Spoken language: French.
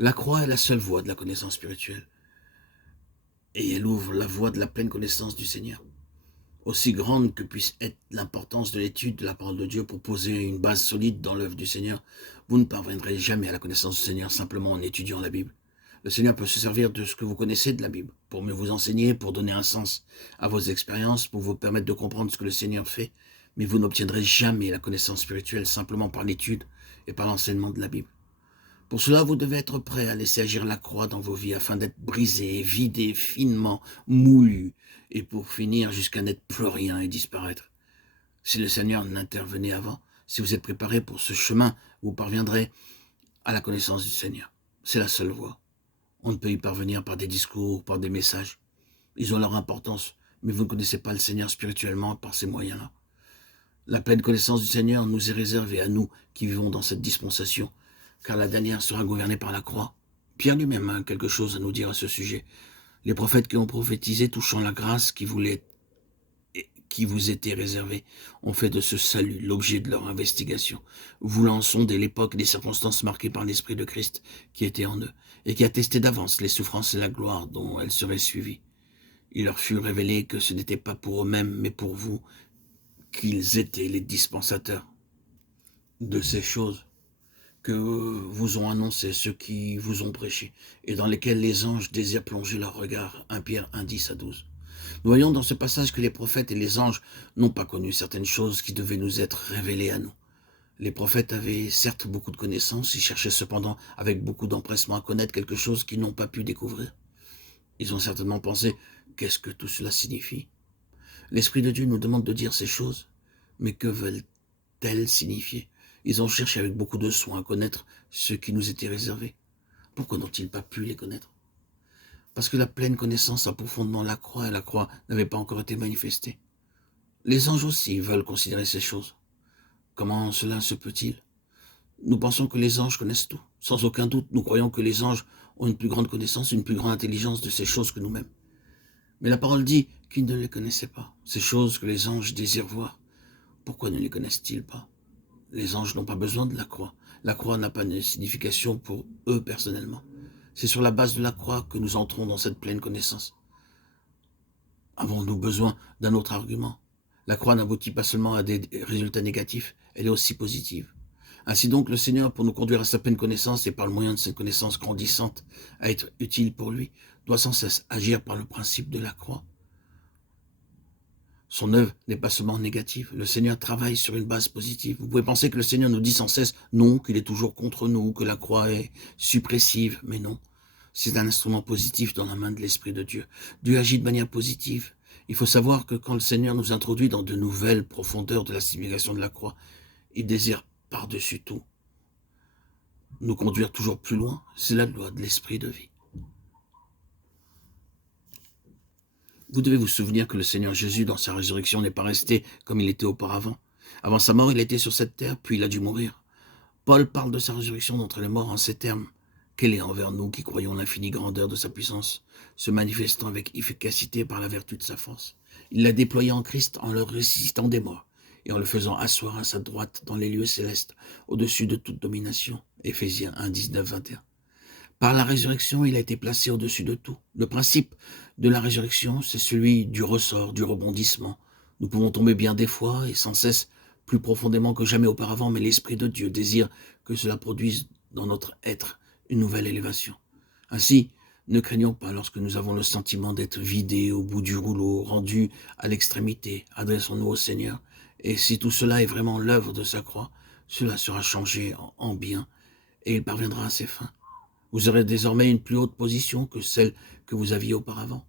La croix est la seule voie de la connaissance spirituelle. Et elle ouvre la voie de la pleine connaissance du Seigneur. Aussi grande que puisse être l'importance de l'étude de la parole de Dieu pour poser une base solide dans l'œuvre du Seigneur, vous ne parviendrez jamais à la connaissance du Seigneur simplement en étudiant la Bible. Le Seigneur peut se servir de ce que vous connaissez de la Bible, pour mieux vous enseigner, pour donner un sens à vos expériences, pour vous permettre de comprendre ce que le Seigneur fait, mais vous n'obtiendrez jamais la connaissance spirituelle simplement par l'étude et par l'enseignement de la Bible. Pour cela, vous devez être prêt à laisser agir la croix dans vos vies afin d'être brisé, vidé, finement, moulu, et pour finir jusqu'à n'être plus rien et disparaître. Si le Seigneur n'intervenait avant, si vous êtes préparé pour ce chemin, vous parviendrez à la connaissance du Seigneur. C'est la seule voie. On ne peut y parvenir par des discours, par des messages. Ils ont leur importance, mais vous ne connaissez pas le Seigneur spirituellement par ces moyens-là. La pleine connaissance du Seigneur nous est réservée à nous qui vivons dans cette dispensation, car la dernière sera gouvernée par la croix. Pierre lui-même a quelque chose à nous dire à ce sujet. Les prophètes qui ont prophétisé touchant la grâce qui vous était réservée ont fait de ce salut l'objet de leur investigation, voulant sonder l'époque et les circonstances marquées par l'Esprit de Christ qui était en eux, et qui attestait d'avance les souffrances et la gloire dont elles seraient suivies. Il leur fut révélé que ce n'était pas pour eux-mêmes, mais pour vous, qu'ils étaient les dispensateurs de ces choses que vous ont annoncé ceux qui vous ont prêché, et dans lesquels les anges désirent plonger leur regard. 1 Pierre 1, 10 à 12. Nous voyons dans ce passage que les prophètes et les anges n'ont pas connu certaines choses qui devaient nous être révélées à nous. Les prophètes avaient certes beaucoup de connaissances, ils cherchaient cependant avec beaucoup d'empressement à connaître quelque chose qu'ils n'ont pas pu découvrir. Ils ont certainement pensé, qu'est-ce que tout cela signifie? L'Esprit de Dieu nous demande de dire ces choses, mais que veulent-elles signifier? Ils ont cherché avec beaucoup de soin à connaître ce qui nous était réservé. Pourquoi n'ont-ils pas pu les connaître? Parce que la pleine connaissance a pour fondement la croix, et la croix n'avait pas encore été manifestée. Les anges aussi veulent considérer ces choses. Comment cela se peut-il? Nous pensons que les anges connaissent tout. Sans aucun doute, nous croyons que les anges ont une plus grande connaissance, une plus grande intelligence de ces choses que nous-mêmes. Mais la parole dit qu'ils ne les connaissaient pas, ces choses que les anges désirent voir. Pourquoi ne les connaissent-ils pas? Les anges n'ont pas besoin de la croix. La croix n'a pas de signification pour eux personnellement. C'est sur la base de la croix que nous entrons dans cette pleine connaissance. Avons-nous besoin d'un autre argument? La croix n'aboutit pas seulement à des résultats négatifs, elle est aussi positive. Ainsi donc, le Seigneur, pour nous conduire à sa pleine connaissance et par le moyen de cette connaissance grandissante, à être utile pour lui, doit sans cesse agir par le principe de la croix. Son œuvre n'est pas seulement négative. Le Seigneur travaille sur une base positive. Vous pouvez penser que le Seigneur nous dit sans cesse non, qu'il est toujours contre nous, que la croix est suppressive, mais non. C'est un instrument positif dans la main de l'Esprit de Dieu. Dieu agit de manière positive. Il faut savoir que quand le Seigneur nous introduit dans de nouvelles profondeurs de la signification de la croix, il désire par-dessus tout nous conduire toujours plus loin. C'est la loi de l'Esprit de vie. Vous devez vous souvenir que le Seigneur Jésus, dans sa résurrection, n'est pas resté comme il était auparavant. Avant sa mort, il était sur cette terre, puis il a dû mourir. Paul parle de sa résurrection d'entre les morts en ces termes. Quelle est envers nous qui croyons l'infinie grandeur de sa puissance, se manifestant avec efficacité par la vertu de sa force? Il l'a déployé en Christ en le ressuscitant des morts et en le faisant asseoir à sa droite dans les lieux célestes, au-dessus de toute domination. Éphésiens 1, 19, 21. Par la résurrection, il a été placé au-dessus de tout. Le principe de la résurrection, c'est celui du ressort, du rebondissement. Nous pouvons tomber bien des fois et sans cesse plus profondément que jamais auparavant, mais l'Esprit de Dieu désire que cela produise dans notre être une nouvelle élévation. Ainsi, ne craignons pas lorsque nous avons le sentiment d'être vidés au bout du rouleau, rendus à l'extrémité. Adressons-nous au Seigneur. Et si tout cela est vraiment l'œuvre de sa croix, cela sera changé en bien et il parviendra à ses fins. Vous aurez désormais une plus haute position que celle que vous aviez auparavant.